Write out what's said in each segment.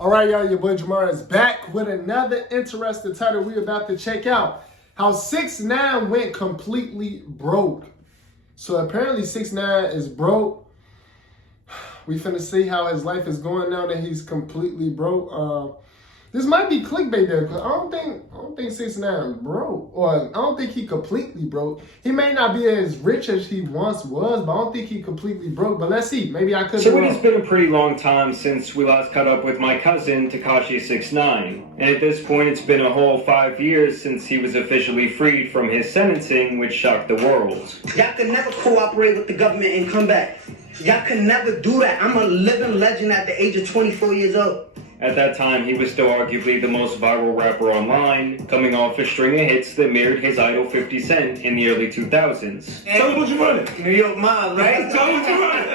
All right, y'all, your boy Jamar is back with another interesting title we're about to check out. How 6ix9ine went completely broke. So apparently 6ix9ine is broke. We finna see how his life is going now that he's completely broke. This might be clickbait there, because I don't think 6ix9ine broke, or I don't think he completely broke. He may not be as rich as he once was, but I don't think he completely broke. But let's see, maybe I could. So it has been a pretty long time since we last caught up with my cousin Tekashi 6ix9ine, and at this point it's been a whole 5 years since he was officially freed from his sentencing, which shocked the world. Y'all could never cooperate with the government and come back. Y'all could never do that. I'm a living legend at the age of 24 years old. At that time, he was still arguably the most viral rapper online, coming off a string of hits that mirrored his idol 50 Cent in the early 2000s. Tell me what you running. New York Miles, right? Tell me what you running.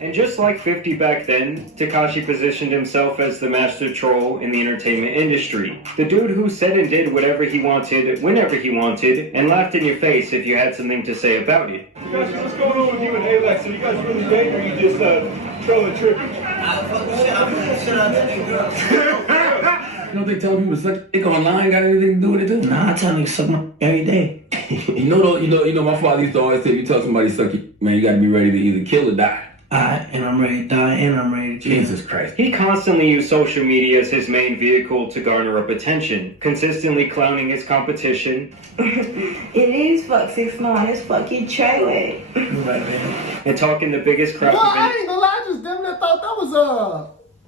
And just like 50 back then, Tekashi positioned himself as the master troll in the entertainment industry. The dude who said and did whatever he wanted, whenever he wanted, and laughed in your face if you had something to say about it. Tekashi, what's going on with you and Alex? Are you guys really dating, or you just trolling tripping? You don't think telling people to suck dick online got anything to do with it too? Nah, I tell niggas suck my every day. You know, my father used to always say, if you tell somebody to suck you, man, you gotta be ready to either kill or die. And I'm ready to die, and I'm ready to kill. Jesus Christ. He constantly used social media as his main vehicle to garner up attention, consistently clowning his competition. It is fuck 6ix9ine, it's fucking Treyway. Right, man. And talking the biggest crap Well, I event ain't gonna lie, I just damn near thought that was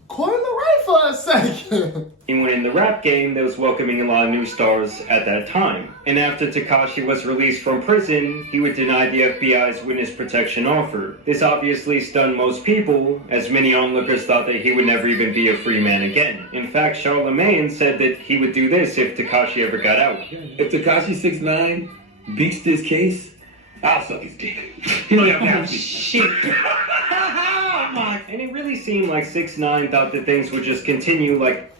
Coil Ray for a second. anyone in the rap game that was welcoming a lot of new stars at that time. And after Tekashi was released from prison, he would deny the FBI's witness protection offer. This obviously stunned most people, as many onlookers thought that he would never even be a free man again. In fact, Charlemagne said that he would do this if Tekashi ever got out. If Tekashi 6ix9ine beats this case, I'll suck his dick. You know you have to have Shit. And it really seemed like 6ix9ine thought that things would just continue like...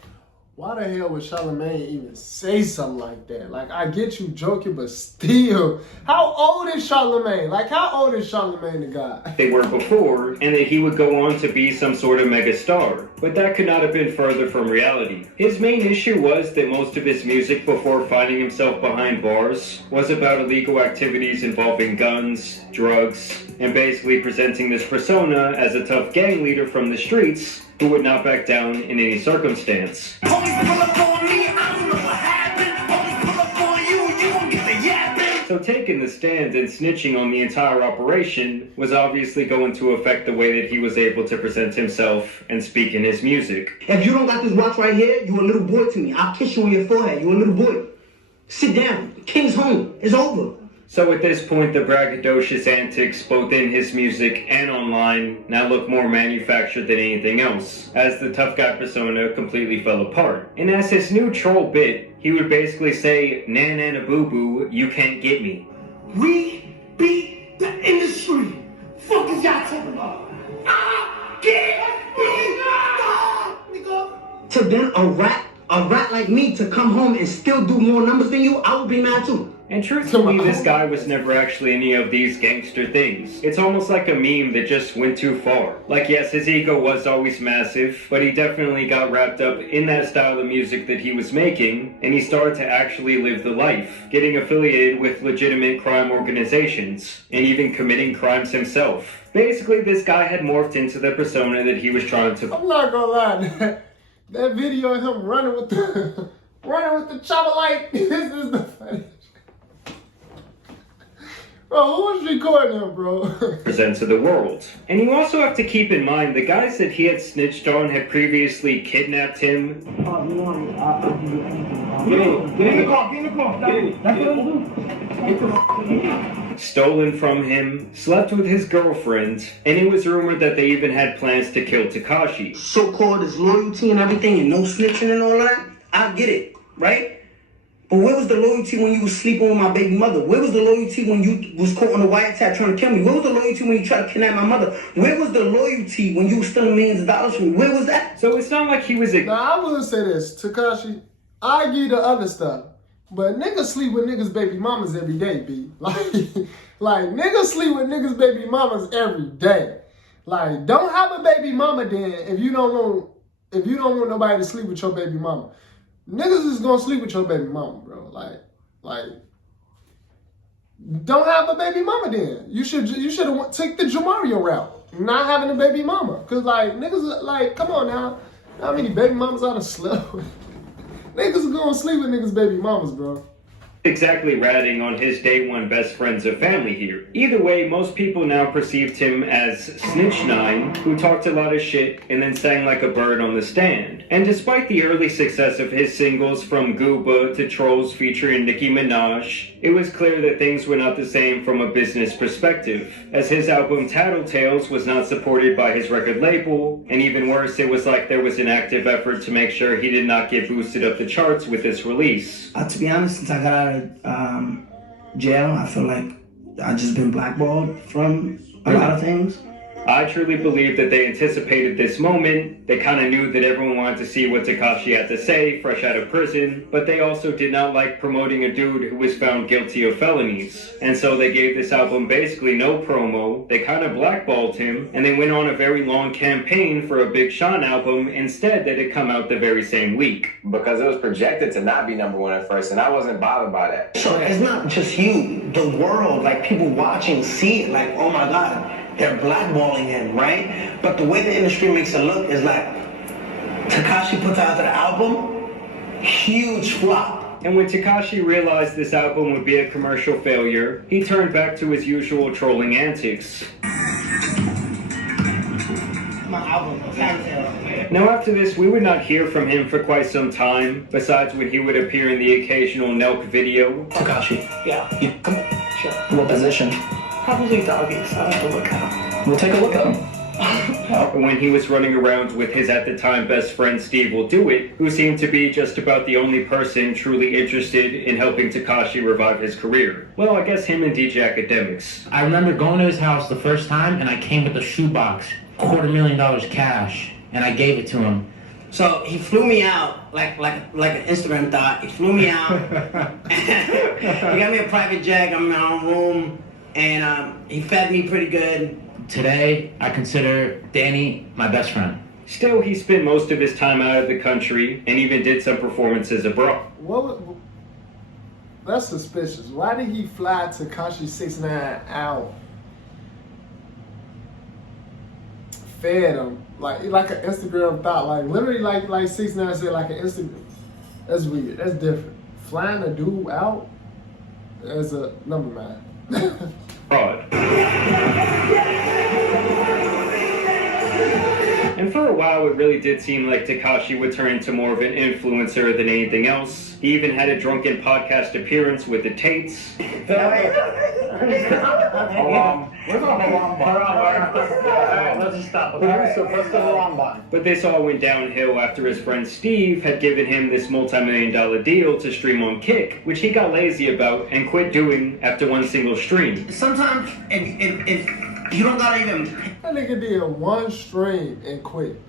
Why the hell would Charlemagne even say something like that? Like, I get you joking, but still. How old is Charlemagne? Like, how old is Charlemagne the guy? they were before, and that he would go on to be some sort of mega star. But that could not have been further from reality. His main issue was that most of his music before finding himself behind bars was about illegal activities involving guns, drugs, and basically presenting this persona as a tough gang leader from the streets who would not back down in any circumstance. So taking the stand and snitching on the entire operation was obviously going to affect the way that he was able to present himself and speak in his music. If you don't got this watch right here, you a little boy to me. I'll kiss you on your forehead. You a little boy. Sit down. King's home. It's over. So at this point, the braggadocious antics, both in his music and online, now look more manufactured than anything else, as the tough guy persona completely fell apart. And as his new troll bit, he would basically say, "Nana nana boo boo, you can't get me." We beat the industry. Fuck is y'all talking about? To then a rat like me to come home and still do more numbers than you, I would be mad too. And truthfully, this guy was never actually any of these gangster things. It's almost like a meme that just went too far. Like, yes, his ego was always massive, but he definitely got wrapped up in that style of music that he was making, and he started to actually live the life, getting affiliated with legitimate crime organizations, and even committing crimes himself. Basically, this guy had morphed into the persona that he was trying to... I'm not gonna lie, that video of him running with the chopper like this is the funniest. Bro, who was recording him, bro? present to the world. And you also have to keep in mind, the guys that he had snitched on had previously kidnapped him, Get in the car. stolen from him, slept with his girlfriend, and it was rumored that they even had plans to kill Tekashi. So-called his loyalty and everything and no snitching and all of that, I get it, right? But where was the loyalty when you was sleeping with my baby mother? Where was the loyalty when you was caught on the wiretap trying to kill me? Where was the loyalty when you tried to kidnap my mother? Where was the loyalty when you was stealing millions of dollars from me? Where was that? So it's not like he was a... Now, I will say this, Tekashi, I give you the other stuff, but niggas sleep with niggas' baby mamas every day, B. Like niggas sleep with niggas' baby mamas every day. Like, don't have a baby mama then if you don't want if you don't want nobody to sleep with your baby mama, niggas is gonna sleep with your baby mama, bro. Like, don't have a baby mama then. You should have take the Jamario route, not having a baby mama. Cause like niggas, like, come on now, how many baby mamas I done slept with? Niggas gonna sleep with niggas' baby mamas, bro. Exactly ratting on his day one best friends of family here. Either way, most people now perceived him as Snitch9ine, who talked a lot of shit and then sang like a bird on the stand. And despite the early success of his singles from Gooba to Trolls featuring Nicki Minaj, it was clear that things were not the same from a business perspective, as his album Tattletales was not supported by his record label, and even worse, it was like there was an active effort to make sure he did not get boosted up the charts with its release. To be honest, since I got out of jail, I feel like I've just been blackballed from a lot of things. I truly believe that they anticipated this moment. They kind of knew that everyone wanted to see what Tekashi had to say, fresh out of prison, but they also did not like promoting a dude who was found guilty of felonies. And so they gave this album basically no promo, they kind of blackballed him, and they went on a very long campaign for a Big Sean album instead that had come out the very same week. Because it was projected to not be number one at first, and I wasn't bothered by that. So it's not just you, the world, like people watching see it, like, oh my God, they're blackballing him, right? But the way the industry makes it look is like Tekashi puts out the album, huge flop. And when Tekashi realized this album would be a commercial failure, he turned back to his usual trolling antics. My album, Now after this, we would not hear from him for quite some time, besides when he would appear in the occasional Nelk video. Tekashi, Yeah. come on, Sure. what position? Probably doggies. I have to look at them. We'll take a look at him. When he was running around with his at the time best friend Steve Will Do It, who seemed to be just about the only person truly interested in helping Tekashi revive his career. Well, I guess him and DJ Academics. I remember going to his house the first time and I came with a shoebox, $250,000 cash, and I gave it to him. So he flew me out like an Instagram thought. He flew me out. He got me a private jet, got me my own room, and he fed me pretty good. Today, I consider Danny my best friend. Still, he spent most of his time out of the country and even did some performances abroad. That's suspicious. Why did he fly Tekashi 6ix9ine out? Fed him like an Instagram thought, like literally like 6ix9ine said, like an Instagram. That's weird. That's different. Flying a dude out as a number man. And for a while, it really did seem like Tekashi would turn into more of an influencer than anything else. He even had a drunken podcast appearance with the Tates. But this all went downhill after his friend Steve had given him this multi-million-dollar deal to stream on Kick, which he got lazy about and quit doing after one single stream. Sometimes if you don't gotta even. That nigga did one stream and quit.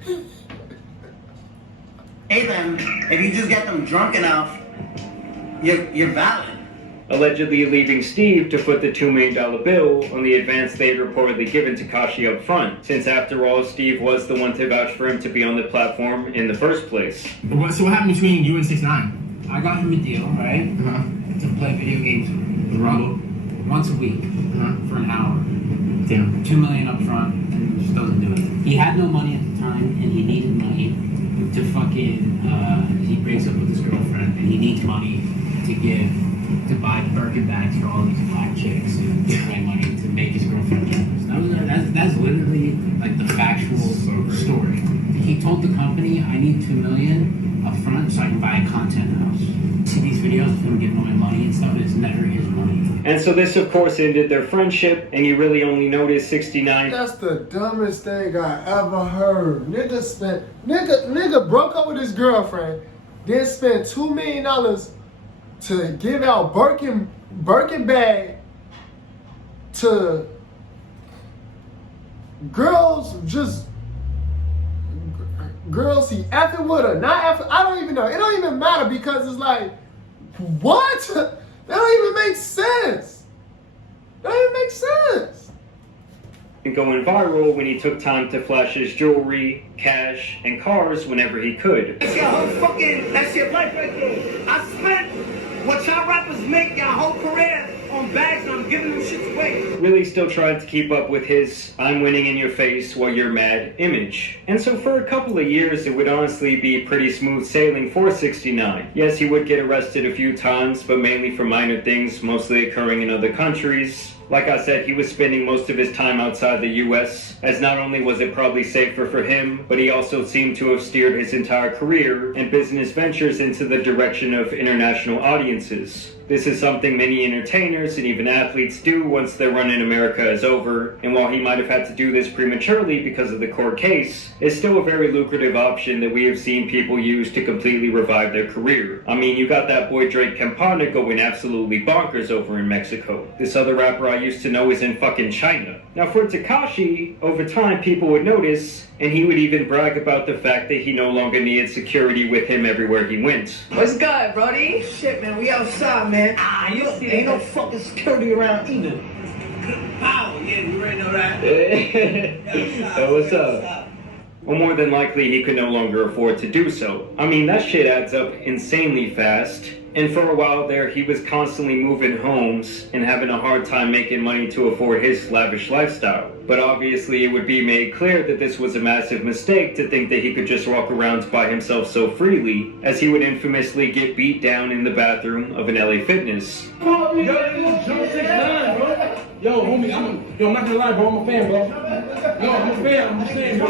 Hey them, if you just get them drunk enough, you're valid. Allegedly leaving Steve to foot the $2 million bill on the advance they had reportedly given Tekashi up front, since after all, Steve was the one to vouch for him to be on the platform in the first place. So what happened between you and 6ix9ine? I got him a deal, right? To play video games with Rumble once a week for an hour. Damn. $2 million up front, and just doesn't do it. He had no money at the time, and he needed money to he breaks up with his girlfriend, and he needs money to buy Birkin bags for all these black chicks and give away money to make his girlfriend jealous. That's literally like the factual story. He told the company, I need $2 million up front so I can buy a content house. See these videos of him giving away money and stuff, it's never his money. And so this, of course, ended their friendship, and you really only noticed 6ix9ine. That's the dumbest thing I ever heard. Nigga broke up with his girlfriend, then spent $2 million to give out Birkin bag to girls he effing with or not effing. I don't even know. It don't even matter because it's like, what? That don't even make sense. That don't even make sense. and going viral when he took time to flash his jewelry, cash, and cars whenever he could. That's your whole fucking, that's your life right there. I spent what y'all rappers make your whole career on bags and I'm giving them shit away. Really still trying to keep up with his I'm winning in your face while you're mad image. And so for a couple of years, it would honestly be pretty smooth sailing for 6ix9ine. Yes, he would get arrested a few times, but mainly for minor things, mostly occurring in other countries. Like I said, he was spending most of his time outside the US, as not only was it probably safer for him, but he also seemed to have steered his entire career and business ventures into the direction of international audiences. This is something many entertainers and even athletes do once their run in America is over, and while he might have had to do this prematurely because of the court case, it's still a very lucrative option that we have seen people use to completely revive their career. I mean, you got that boy Drake Campana going absolutely bonkers over in Mexico. This other rapper I used to know is in fucking China. Now for Tekashi, over time people would notice, and he would even brag about the fact that he no longer needed security with him everywhere he went. What's good, Brody? Shit, man, we outside, man. You ain't no fucking security around either. Power, yeah, you already know that. So what's up? Well, more than likely he could no longer afford to do so. I mean, that shit adds up insanely fast. And for a while there, he was constantly moving homes and having a hard time making money to afford his lavish lifestyle. But obviously it would be made clear that this was a massive mistake to think that he could just walk around by himself so freely, as he would infamously get beat down in the bathroom of an LA Fitness. Yo, 6ix9ine, bro. Yo, homie, I'm not gonna lie, bro. I'm a fan, bro. Yo, I'm a fan. I'm just saying, bro.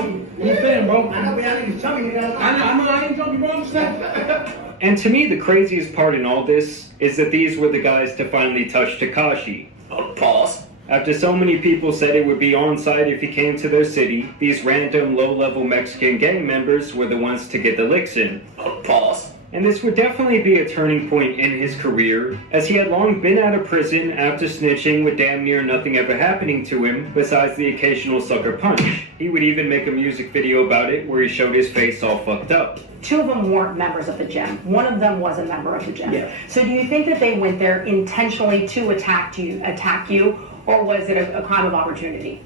I'm a fan, bro. I know I ain't jumping, bro. I'm just saying. And to me, the craziest part in all this is that these were the guys to finally touch Tekashi. Pause. After so many people said it would be on site if he came to their city, these random low-level Mexican gang members were the ones to get the licks in. Pause. And this would definitely be a turning point in his career, as he had long been out of prison after snitching with damn near nothing ever happening to him besides the occasional sucker punch. He would even make a music video about it where he showed his face all fucked up. Two of them weren't members of the gym. One of them was a member of the gym. Yeah. So do you think that they went there intentionally to attack you, or was it a crime of opportunity?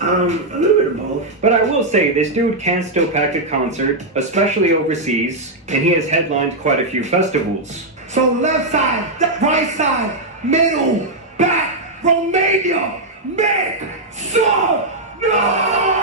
A little bit of both. But I will say, this dude can still pack a concert, especially overseas, and he has headlined quite a few festivals. So left side, right side, middle, back, Romania, make some noise!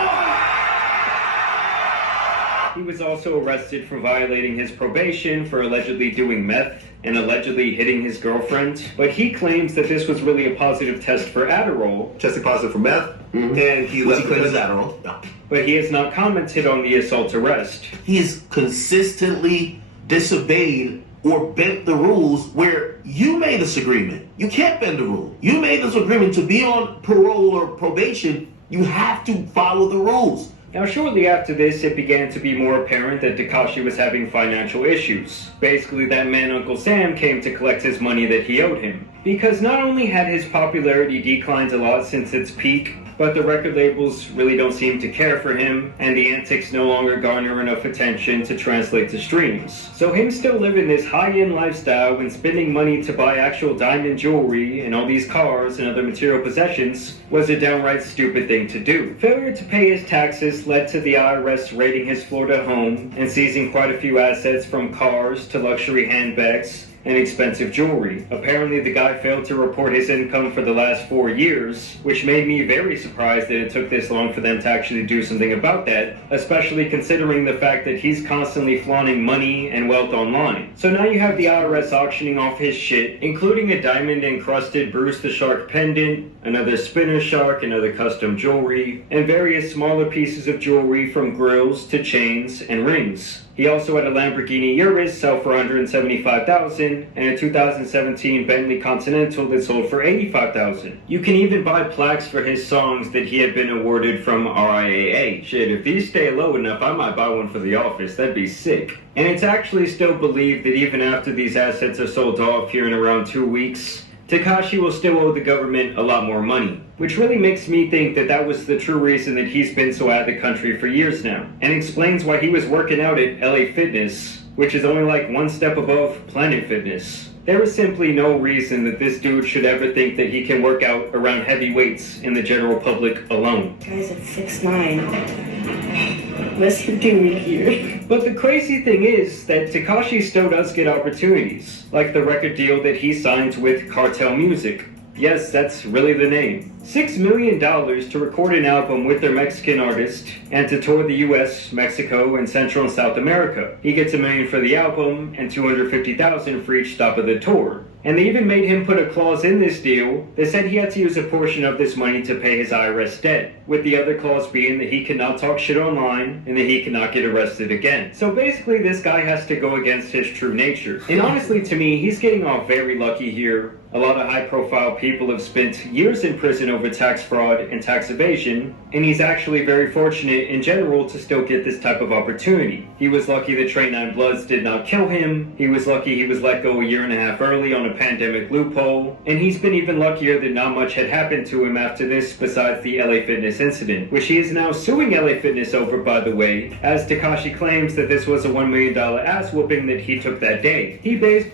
He was also arrested for violating his probation for allegedly doing meth and allegedly hitting his girlfriend. But he claims that this was really a positive test for Adderall. Tested positive for meth, and he left because his Adderall. No. But he has not commented on the assault arrest. He has consistently disobeyed or bent the rules where you made this agreement. You can't bend the rule. You made this agreement to be on parole or probation. You have to follow the rules. Now, shortly after this, it began to be more apparent that Tekashi was having financial issues. Basically, that man Uncle Sam came to collect his money that he owed him. Because not only had his popularity declined a lot since its peak, but the record labels really don't seem to care for him, and the antics no longer garner enough attention to translate to streams. So him still living this high-end lifestyle and spending money to buy actual diamond jewelry and all these cars and other material possessions was a downright stupid thing to do. Failure to pay his taxes led to the IRS raiding his Florida home and seizing quite a few assets from cars to luxury handbags and expensive jewelry. Apparently the guy failed to report his income for the last 4 years, which made me very surprised that it took this long for them to actually do something about that, especially considering the fact that he's constantly flaunting money and wealth online. So now you have the IRS auctioning off his shit, including a diamond-encrusted Bruce the Shark pendant, another spinner shark, another custom jewelry, and various smaller pieces of jewelry from grills to chains and rings. He also had a Lamborghini Urus sell for $175,000 and a 2017 Bentley Continental that sold for $85,000. You can even buy plaques for his songs that he had been awarded from RIAA. Shit, if these stay low enough, I might buy one for the office. That'd be sick. And it's actually still believed that even after these assets are sold off here in around 2 weeks, Tekashi will still owe the government a lot more money, which really makes me think that that was the true reason that he's been so out of the country for years now, and explains why he was working out at LA Fitness, which is only like one step above Planet Fitness. There is simply no reason that this dude should ever think that he can work out around heavy weights in the general public alone. Guys, it's 6ix9ine. What's he doing here? But the crazy thing is that Tekashi still does get opportunities, like the record deal that he signed with Cartel Music. Yes, that's really the name. $6 million to record an album with their Mexican artist and to tour the US, Mexico, and Central and South America. He gets $1 million for the album and $250,000 for each stop of the tour. And they even made him put a clause in this deal that said he had to use a portion of this money to pay his IRS debt, with the other clause being that he cannot talk shit online and that he cannot get arrested again. So basically this guy has to go against his true nature. And honestly, to me, he's getting off very lucky here. A lot of high-profile people have spent years in prison over tax fraud and tax evasion, and he's actually very fortunate in general to still get this type of opportunity. He was lucky that Trey 9 Bloods did not kill him. He was lucky he was let go a year and a half early on a pandemic loophole, and he's been even luckier that not much had happened to him after this besides the LA Fitness incident, which he is now suing LA Fitness over, by the way, as Tekashi claims that this was a $1 million ass whooping that he took that day. He based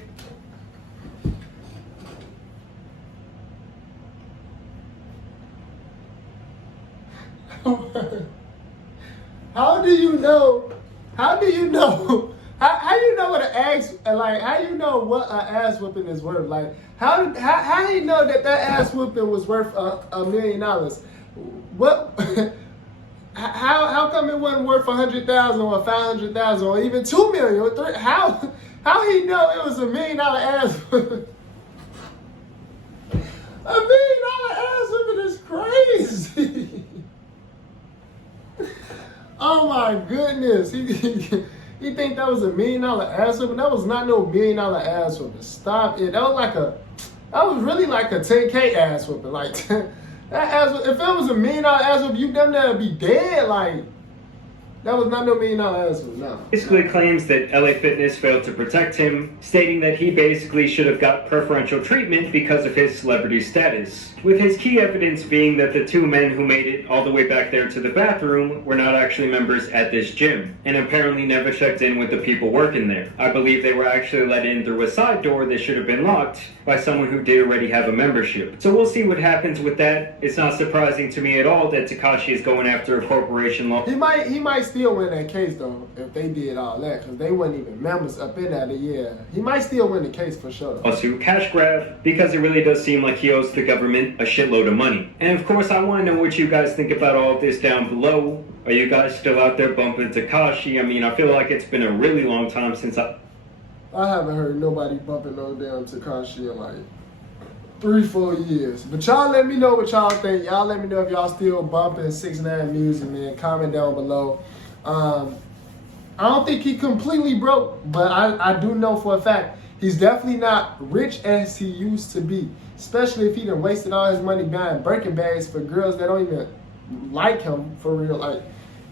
How do you know? How do you know? How you know what an ass like? How you know what an ass whooping is worth? Like how do you know that ass whooping was worth $1 million? What? How come it wasn't worth 100,000 or 500,000 or even 2 million or 3? How he know it was $1 million ass whooping? $1 million ass whooping is crazy. Oh my goodness. He think that was $1 million ass whooping? That was not no $1 million ass whooping. Stop it. That was really like a 10K ass whooping. Like that ass whooping, if it was $1 million ass whooping, you done that be dead. Like that was not no $1 million ass whooping. No. Basically claims that LA Fitness failed to protect him, stating that he basically should have got preferential treatment because of his celebrity status, with his key evidence being that the two men who made it all the way back there to the bathroom were not actually members at this gym, and apparently never checked in with the people working there. I believe they were actually let in through a side door that should have been locked by someone who did already have a membership. So we'll see what happens with that. It's not surprising to me at all that Tekashi is going after a corporation law. He might still win that case though if they did all that, because they weren't even members up in that. Yeah, he might still win the case for sure. Lawsuit cash grab, because it really does seem like he owes the government a shitload of money. And of course, I want to know what you guys think about all of this down below. Are you guys still out there bumping Tekashi? I mean, I feel like it's been a really long time since I haven't heard nobody bumping no damn Tekashi in like 3-4 years. But y'all let me know what y'all think. Y'all let me know if y'all still bumping 6ix9ine music, man. Comment down below. I don't think he completely broke, but I do know for a fact he's definitely not rich as he used to be. Especially if he done wasted all his money buying Birkin bags for girls that don't even like him for real. Like,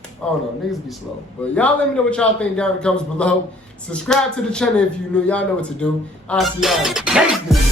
I don't know, niggas be slow. But y'all let me know what y'all think down in the comments below. Subscribe to the channel if you new. Y'all know what to do. I'll see y'all next video.